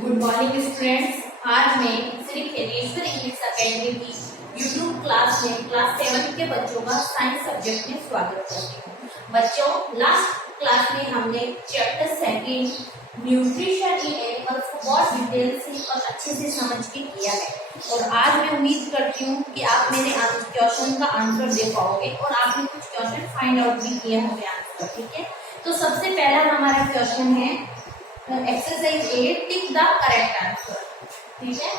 Good morning students. आज मैं Shri खेलेश्वर English academy की यूट्यूब क्लास में क्लास 7 के बच्चों का साइंस सब्जेक्ट में स्वागत करती हूँ। बच्चों, लास्ट क्लास में हमने चैप्टर 2 न्यूट्रिशन इन एनिमल्स को बहुत डिटेल से और अच्छे से समझ के किया है और आज मैं उम्मीद करती हूँ कि आप मेरे क्वेश्चन का आंसर दे पाओगे और आपने कुछ क्वेश्चन फाइंड आउट भी किए होंगे आंसर। ठीक है, तो सबसे पहला हमारा क्वेश्चन है exercise 8, tick the correct answer. ठीक है,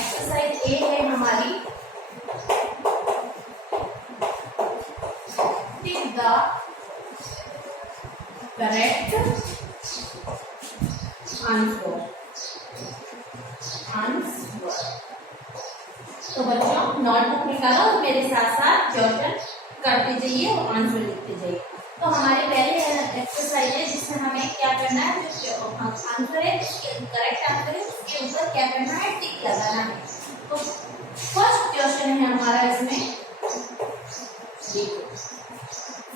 एक्सरसाइज 8 है हमारी, टिक द करेक्ट आंसर। तो बच्चों नोटबुक निकालो और मेरे साथ साथ क्वेश्चन करते जाइए और आंसर लिखते जाइए। तो हमारे पहले एक्सरसाइज है जिसमें हमें क्या करना है, जो आंसर है करेक्ट आंसर है उसके ऊपर क्या करना है, टिक लगाना है। तो फर्स्ट क्वेश्चन है हमारा इसमें,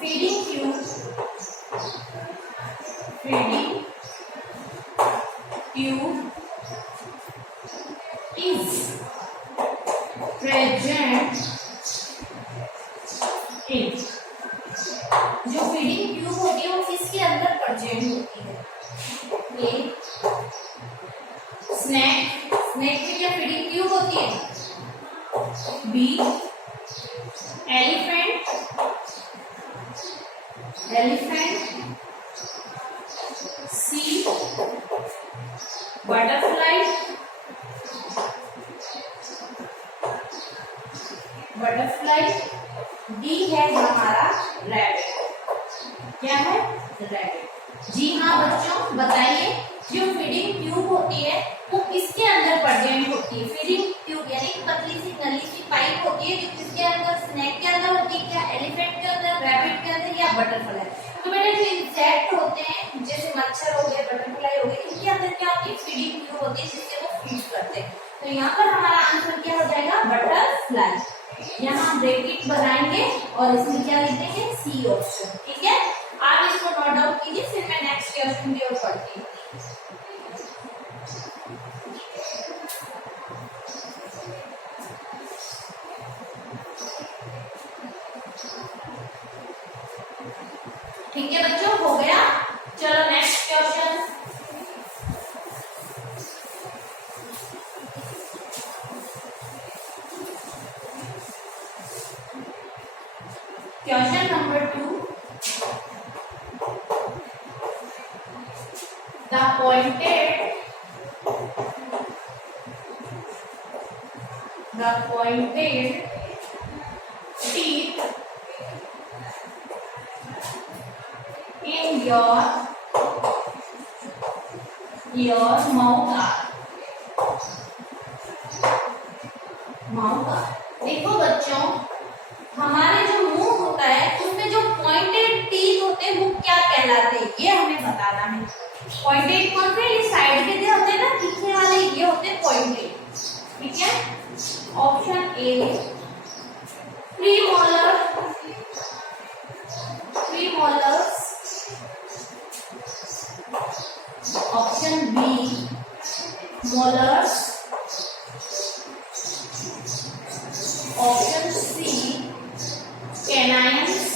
feeding tube is present in, जो फीडिंग ट्यूब होती है वो किसके अंदर प्रेजेंट होती है? ए स्नैक में क्या फीडिंग ट्यूब होती है? बी एलिफेंट सी बटरफ्लाई डी है हमारा रैबिट। क्या है? रैबिट। जी हाँ बच्चों, बताइए जो फीडिंग ट्यूब होती है वो किसके अंदर प्रेजेंट होती है? फीडिंग ट्यूब यानी पतली सी नली सी पाइप होती है जो किसके अंदर, स्नेक के अंदर होती है क्या, एलिफेंट के अंदर, रैबिट के अंदर या बटरफ्लाई? तो बेटा जो इंसेक्ट होते हैं जैसे मच्छर हो गए, बटरफ्लाई हो गए, इनके अंदर क्या होती है? फीडिंग ट्यूब होती है जिससे वो फीड करते हैं। तो यहाँ पर हमारा आंसर क्या हो जाएगा? बटरफ्लाई। यहाँ हम ब्रैकेट बनाएंगे और इसमें क्या लिख देंगे? C option. ठीक है, आप इसको नोट डाउन कीजिए, फिर मैं नेक्स्ट क्वेश्चन की ओर पढ़ती हूँ। ठीक है बच्चों, हो गया। चलो next question. Question number 2, the pointed teeth in your mouth are। देखो बच्चों, हमारे जो मुंह होता है उसमें जो पॉइंटेड टीथ होते हैं वो क्या कहलाते हैं, ये हमें बताना है। पॉइंटेड कौन से? ये साइड के जो होते हैं ना, पीछे वाले, ये होते हैं पॉइंटेड। ठीक है, option A premolars, option B molars, option C canines,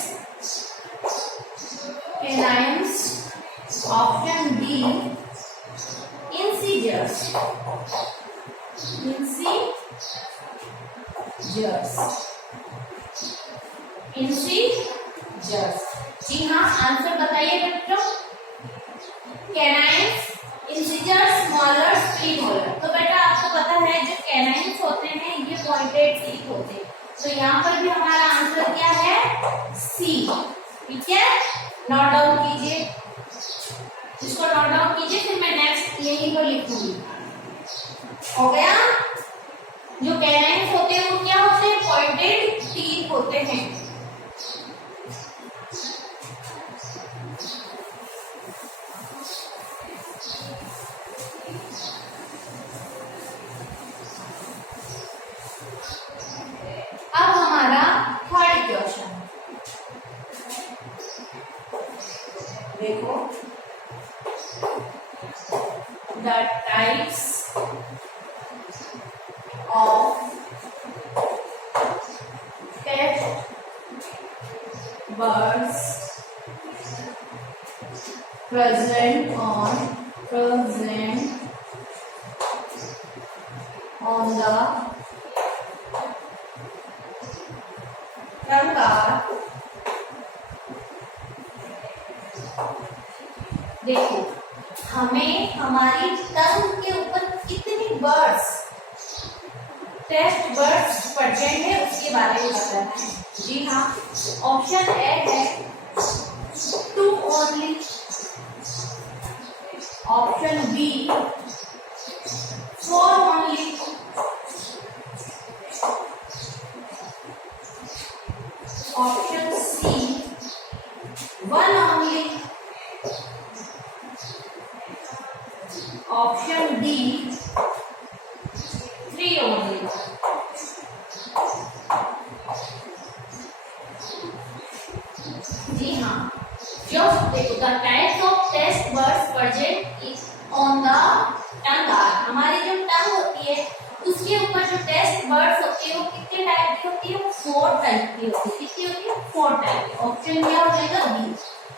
option D incisors. जी हाँ, आंसर बताइए बच्चों। Canines, incisors, molars, premolar. तो बेटा आपको पता है जो कैनाइन्स होते हैं ये पॉइंटेड टीथ होते हैं, तो यहाँ पर भी हमारा आंसर क्या है? सी। ठीक है, नोट डाउन कीजिए, इसको नोट डाउन कीजिए, फिर मैं नेक्स्ट यही को लिखूंगी। हो गया। जो कैनाइन्स होते हैं वो क्या होते हैं? पॉइंटेड टीथ होते हैं। अब हमारा थर्ड क्वेश्चन देखो, the types of test birds present on the tongue are, देखो हमें हमारी टंग के ऊपर कितनी बर्ड्स टेस्ट बर्ड्स प्रेजेंट है उसके बारे में बताना है। जी हाँ, ऑप्शन ए है 2 only, option B 4 only, option C 1 only, option D 3 only. जी हाँ, जो देखो the types of taste buds present on the tongue are, हमारी जो टंग होती है उसके ऊपर जो टेस्ट बर्ड्स होती है वो कितने टाइप की होती है? 4 टाइप की होती है। कितनी होती है? 4 टाइप की। ऑप्शन क्या हो जाएगा? बी।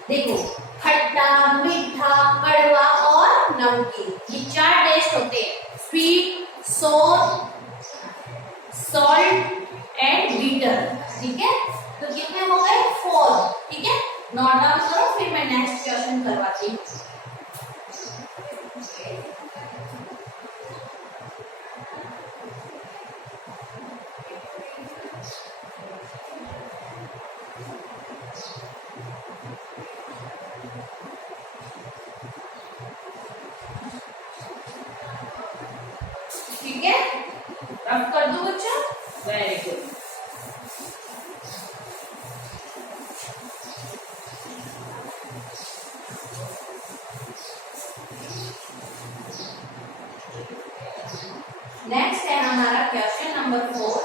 देखो खट्टा, मीठा, कड़वा और नमकीन, ये 4 टेस्ट होते हैं, स्वीट, सोर, सॉल्ट एंड बीटर। ठीक है, तो कितने हो गए? 4। ठीक है, नोट डाउन करो, फिर मैं नेक्स्ट क्वेश्चन करवाती हूँ। ठीक है, अब कर दो बच्चों। Very good. नेक्स्ट है हमारा question number 4,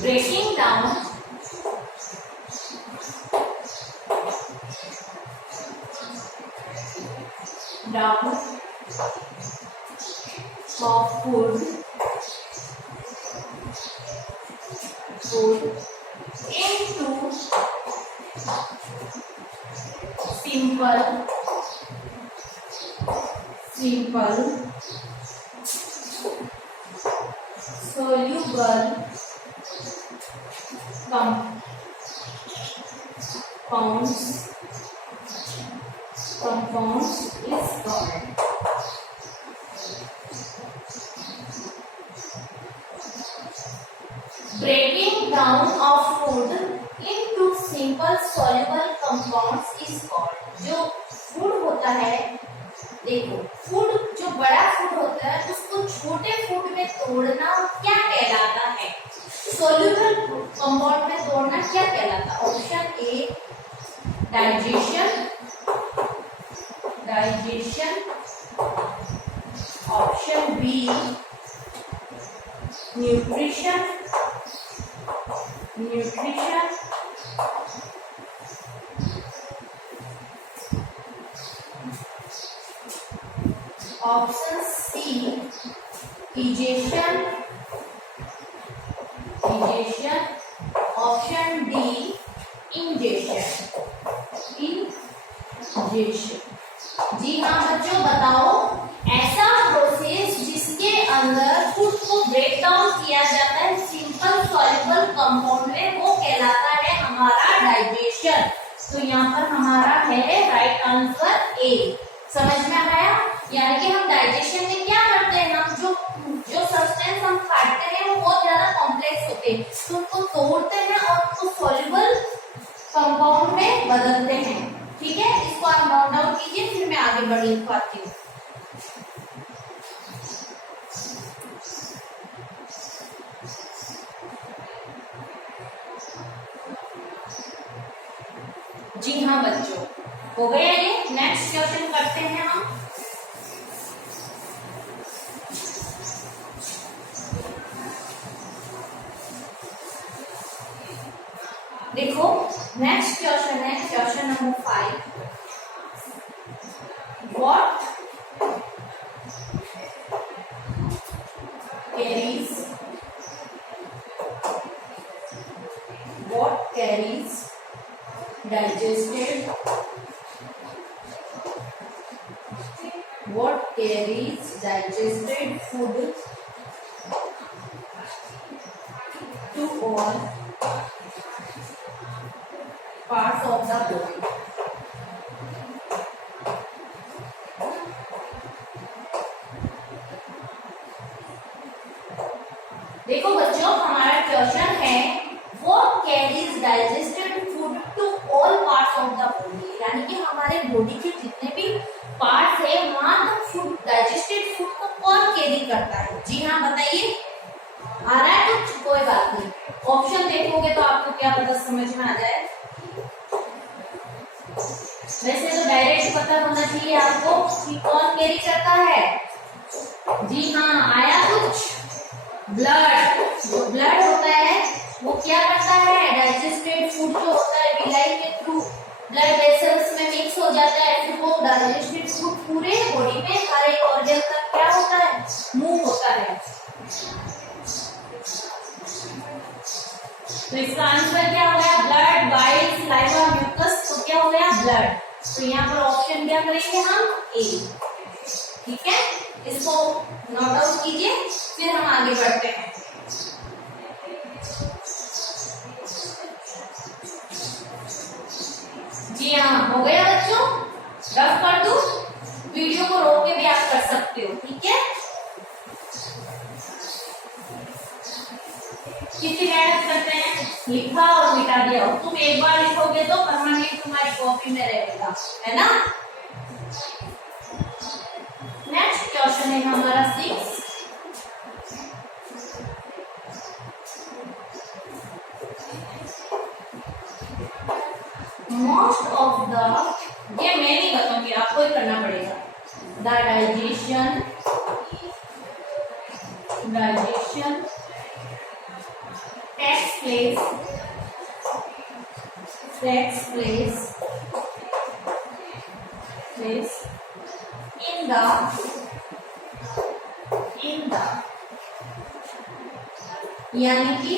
breaking down of food into simple soluble compounds is called. Breaking down of food into simple soluble compounds is called. जो फूड होता है, देखो फूड जो बड़ा फूड होता है उसको छोटे फूड में तोड़ना क्या कहलाता है? सोल्यूबल कंपाउंड में तोड़ना क्या कहलाता है? Option A digestion, option B nutrition, option C digestion, option D injection. जी हाँ बच्चों, बताओ ऐसा प्रोसेस जिसके अंदर फूड को ब्रेक डाउन किया जाता है सिंपल सॉल्युबल कंपाउंड में, वो कहलाता है हमारा डाइजेशन। तो यहाँ पर हमारा है राइट आंसर ए। समझ में आया? यानी कि हम डाइजेशन में क्या करते हैं, हम जो सब्सटेंस हम काटते हैं वो बहुत ज्यादा कॉम्प्लेक्स होते हैं, तो उनको तोड़ते हैं और उसको सॉल्युबल कंपाउंड में बदलते हैं। ठीक है, इसको आप नोट डाउन कीजिए, फिर मैं आगे बढ़ पाती हूँ। जी हाँ बच्चों, हो गया ये। नेक्स्ट क्वेश्चन करते हैं हम। देखो नेक्स्ट क्वेश्चन है question number 5। What digested, what carries digested food to all parts of the body. देखो बच्चों, हमारा क्वेश्चन है what carries digested food to all parts of the body, यानी कि हमारे बॉडी के जितने भी पार्ट्स है वहां तक फूड, डाइजेस्टेड फूड को कौन कैरी करता है? जी हाँ, बताइए। आ रहा है कुछ? कोई बात नहीं, ऑप्शन देखोगे तो आपको क्या पता समझ में आ जाए। वैसे तो डायरेक्ट पता होना चाहिए आपको कि कौन कैरी करता है। जी हाँ, आया कुछ? ब्लड। जो ब्लड होता है वो क्या करता है? डाइजेस्टेड फूड जो होता है विलाई के थ्रू ब्लड वेसल्स में मिक्स हो जाता है, फिर वो डाइजेस्टेड फूड पूरे बॉडी में हर एक ऑर्गन तक क्या होता है? मूव होता है। तो इसका आंसर क्या हो गया? Blood, bile, saliva, mucus. तो क्या हो गया? ब्लड। तो यहाँ पर ऑप्शन क्या करेंगे हम? ए। ठीक है, इसको नोट आउट कीजिए, फिर हम आगे बढ़ते हैं। जी हाँ, हो गया बच्चों? रफ कर दूं? वीडियो को रोक के भी आप कर सकते हो, ठीक है? कितनी मेहनत करते हैं, लिखा और मिटा दिया। और तुम एक बार लिखोगे तो परमानेंट तुम्हारी कॉपी में रहेगा, है ना? नेक्स्ट क्वेश्चन है हमारा 6। मोस्ट ऑफ द, ये मैं नहीं बताऊंगी, आपको ही करना पड़ेगा। The digestion takes place in the यानी कि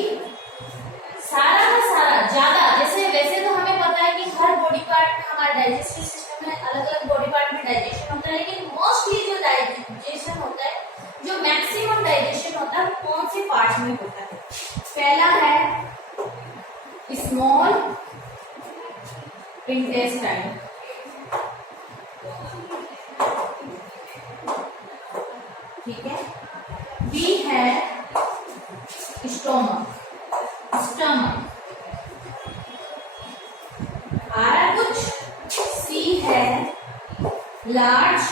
सारा का सारा, ज्यादा, जैसे वैसे तो हमें पता है कि हर बॉडी पार्ट में हमारा डाइजेस्टिव सिस्टम में अलग अलग बॉडी पार्ट में डाइजेशन होता है, लेकिन मोस्टली जो डाइजेशन होता है, जो मैक्सिमम डाइजेशन होता है, वो कौन से पार्ट में होता है? पहला है स्मॉल इंटेस्टाइन, ठीक है। बी है स्टोमक, आ रहा कुछ? सी है लार्ज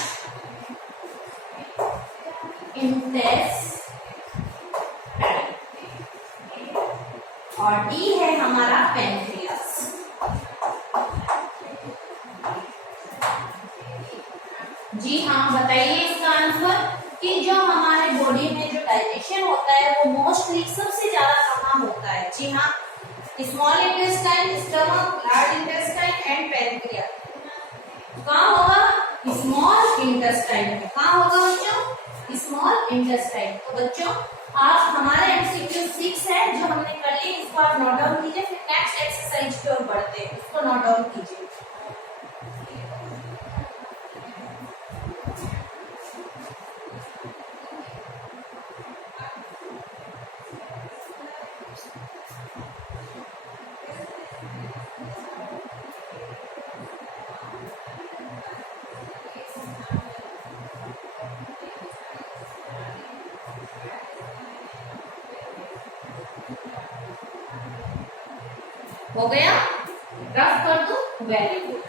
इंटेस्टाइन और डी है हमारा पेनक्रियास। जी हाँ, बताइए इसका आंसर कि जो हमारे बॉडी में जो डाइजेशन होता है वो मोस्टली सबसे ज्यादा कहाँ होता है? जी हाँ, small intestine, stomach, large intestine and pancreas. कहाँ होगा? स्मॉल इंटेस्टाइन में। कहाँ होगा बच्चों? Small intestine. तो बच्चों, आप हमारे MCQ 6 है जो हमने कर ली, इसको आप नोट डाउन कीजिए, फिर नेक्स्ट एक्सरसाइज की ओर बढ़ते हैं। इसको नोट डाउन कीजिए। हो गया? रफ कर दो? Very good.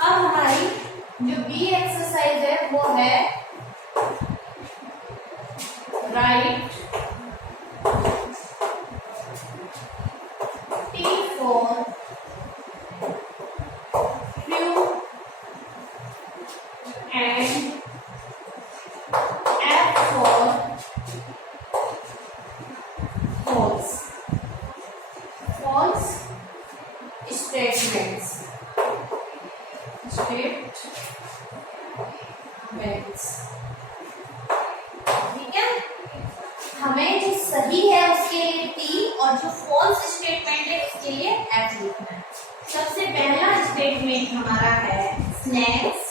अब हमारी जो बी एक्सरसाइज है वो है राइट टी फॉर स्टेटमेंट्स। ठीक है, हमें जो सही है उसके लिए टी और जो फॉल्स स्टेटमेंट है उसके लिए एफ लिखना है। सबसे पहला स्टेटमेंट हमारा है snacks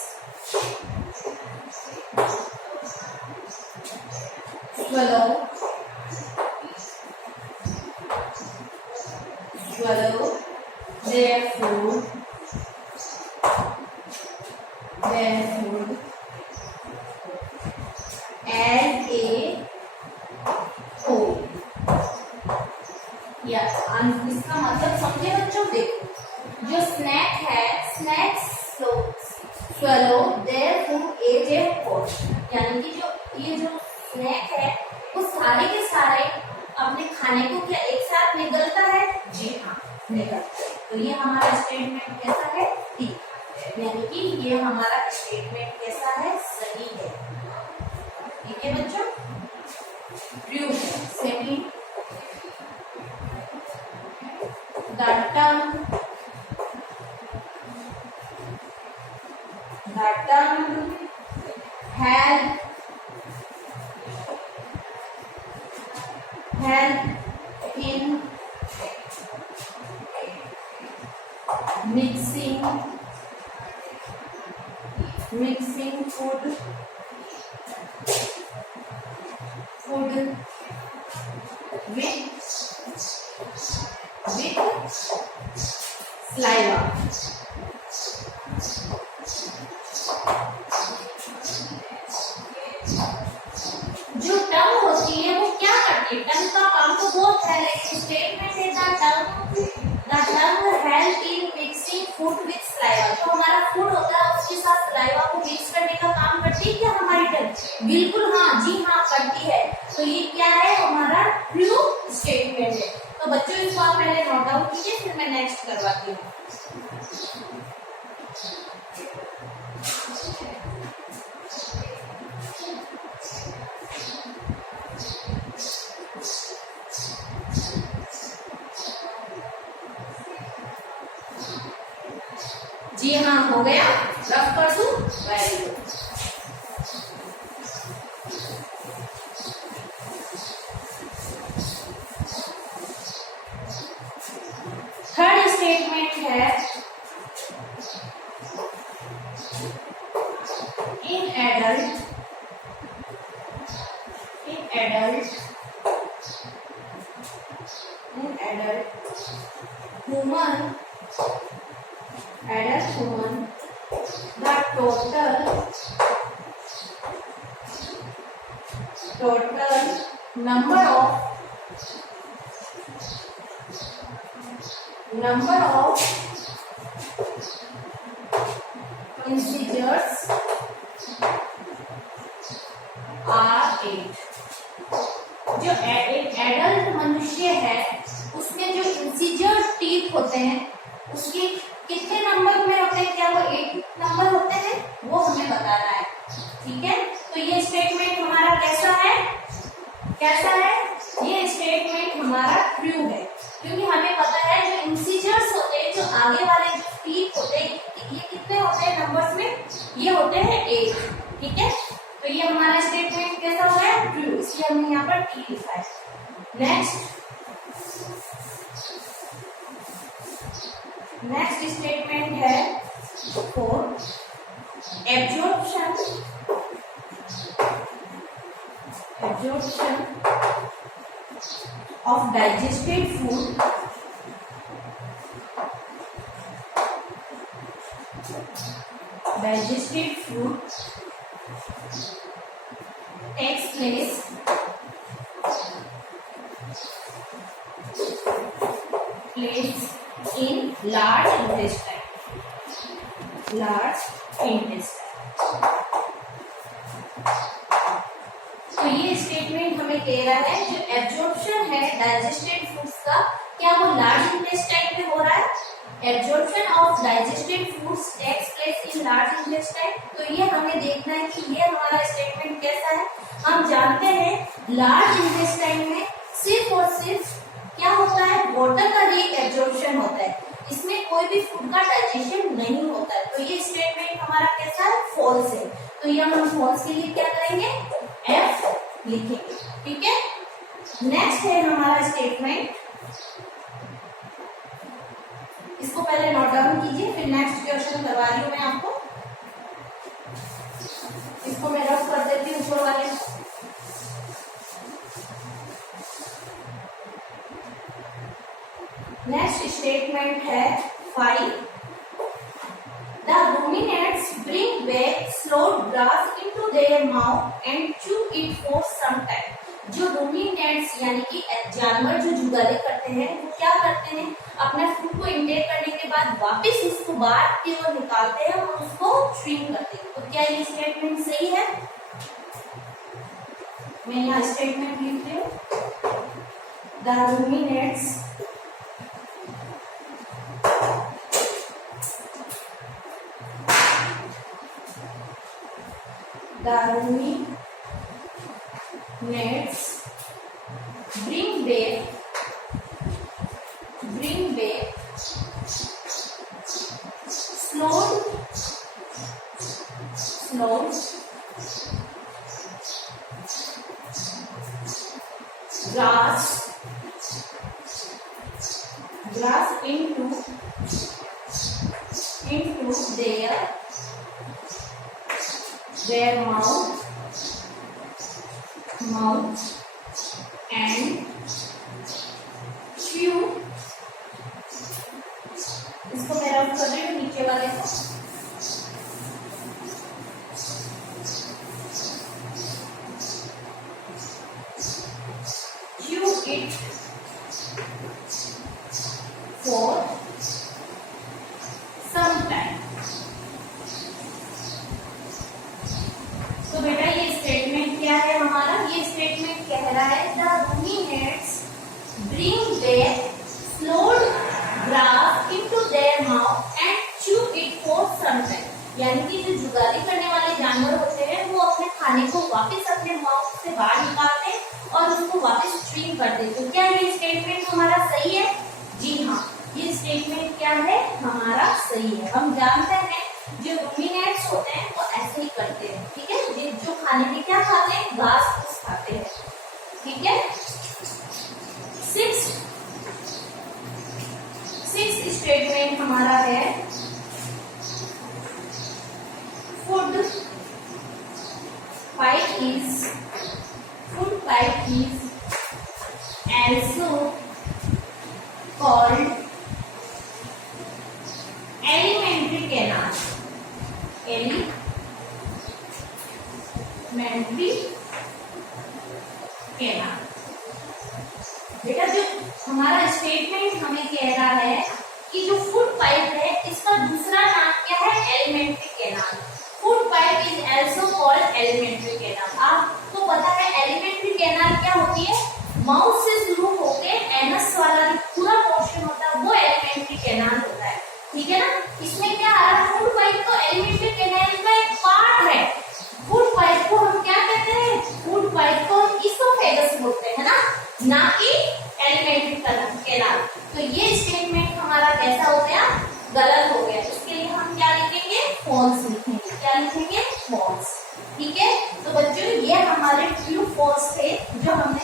swallow their food as a whole। या इसका मतलब समझे बच्चों? देखो, जो स्नैक है, snacks swallow their food as a whole, यानी कि जो ये जो स्नैक है वो सारे के सारे अपने खाने को क्या एक साथ निगलता है? जी हाँ, निगलता है। तो ये हमारा स्टेटमेंट कैसा है? टी, यानी कि ये हमारा स्टेटमेंट कैसा है? सही है। ठीक है बच्चों, ट्रू है। Second, the term help in mixing food with saliva। जो टर्म होती है वो क्या करती है? टर्म का काम तो बहुत है, लेकिन स्टेटमेंट है the term help in mixing food with saliva. जो हमारा फूड होता है उसके साथ सलाइवा को मिक्स करने का काम करती है क्या हमारी टर्म? बिल्कुल हाँ, जी हाँ करती है। तो ये क्या है? हमारा ट्रू स्टेटमेंट है। तो बच्चों इसको आप पहले नोट डाउन कीजिए, फिर मैं नेक्स्ट करवाती हूँ। जी हाँ, हो गया? रफ कर दूं? Very good. थर्ड स्टेटमेंट है in adult human the total number of integers are 8। जो एक एडल्ट मनुष्य है उसमें जो इंटीजर टीथ होते हैं उसके कितने नंबर में होते हैं? क्या वो 8 नंबर होते हैं? वो हमें बताना है। ठीक है, तो ये स्टेटमेंट हमारा कैसा है? ये स्टेटमेंट हमारा ट्रू है, क्योंकि हमें पता है जो इंटीजर्स होते हैं, जो आगे वाले जो टीथ होते हैं, ये कितने होते हैं नंबर्स में? ये होते हैं 8। ठीक है, तो ये हमारा स्टेटमेंट कैसा हुआ है? ट्रू, इसलिए हमने यहाँ पर टी लिखा है। नेक्स्ट स्टेटमेंट है four, absorption of digested food takes place in large intestine। तो ये स्टेटमेंट हमें कह रहा है जो एब्जॉर्प्शन है डाइजेस्टेड फूड्स का, क्या वो लार्ज इंटेस्टाइन में हो रहा है? Absorption of digested foods takes place in large intestine. तो ये हमें देखना है कि ये हमारा स्टेटमेंट कैसा है। हम जानते हैं लार्ज इंटेस्टाइन में सिर्फ और सिर्फ क्या होता है? वाटर का री एब्जॉर्प्शन होता है। इसमें कोई भी फूड का डाइजेशन नहीं होता है, तो ये स्टेटमेंट हमारा कैसा है, फॉल्स है। तो ये हम फॉल्स के लिए क्या करेंगे, एफ लिखेंगे, ठीक है। नेक्स्ट है हमारा स्टेटमेंट, इसको पहले नोट डाउन कीजिए, फिर नेक्स्ट क्वेश्चन करवा रही हूं मैं आपको। इसको मैं रफ कर देती हूँ ऊपर वाले। नेक्स्ट स्टेटमेंट है 5, the ruminants bring back slowed grass into their mouth and chew it for some time। जो रूमिनेंट्स यानी कि जानवर जो जुगाली करते हैं वो क्या करते हैं, अपने फूड को इंटेक करने के बाद वापस उसको बांट के वो निकालते हैं और उसको च्यूइंग करते हैं। तो क्या ये स्टेटमेंट सही है? मैं यहाँ स्टेटमेंट लिखती हूँ, the ruminants bring back slowed grass into their mouth and chew। इसको मैं रफ कर रही हूँ नीचे वाले को। chew it for some time। तो बेटा ये स्टेटमेंट क्या है हमारा, ये स्टेटमेंट कह रहा है the ruminants bring back slowed grass into their mouth and chew it for some time। यानी कि जो जुगाली करने वाले जानवर होते हैं वो अपने खाने को वापस अपने माउथ से बाहर निकालते हैं और उसको वापस च्यूइंग करते हैं। तो क्या ये स्टेटमेंट हमारा सही है? जी हाँ, ये स्टेटमेंट क्या है हमारा सही है। हम जानते हैं जो रूमिनेंट्स होते हैं वो ऐसे ही करते हैं, ठीक है। जो खाने में क्या खाते हैं, घास फूस खाते हैं, ठीक है। सिक्स स्टेटमेंट हमारा है food pipe is also called alimentary canal। alimentary canal। बेटा जो हमारा स्टेटमेंट हमें कह रहा है कि जो फूड पाइप है इसका दूसरा नाम क्या है, alimentary canal. Food pipe is also called alimentary canal. आपको पता है एलिमेंट्री कैनाल क्या होती है, माउथ से शुरू होके एनस वाला जो पूरा पोर्शन होता है वो एलिमेंट्री कैनाल होता है, ठीक है ना। इसमें क्या आ रहा है, फूड पाइप तो एलिमेंट्री कैनाल का एक पार्ट है। फूड पाइप को हम क्या कहते हैं, फूड पाइप को हम इसोफेगस बोलते हैं ना कि एलिमेंट्री कैनाल। तो ये स्टेटमेंट हमारा कैसा हो गया, गलत हो गया। इसके लिए हम क्या लिखेंगे, फॉल्स लिखेंगे। क्या लिखेंगे, फॉल्स, ठीक है। तो बच्चों ये हमारे ट्रू फॉल्स थे जो हमने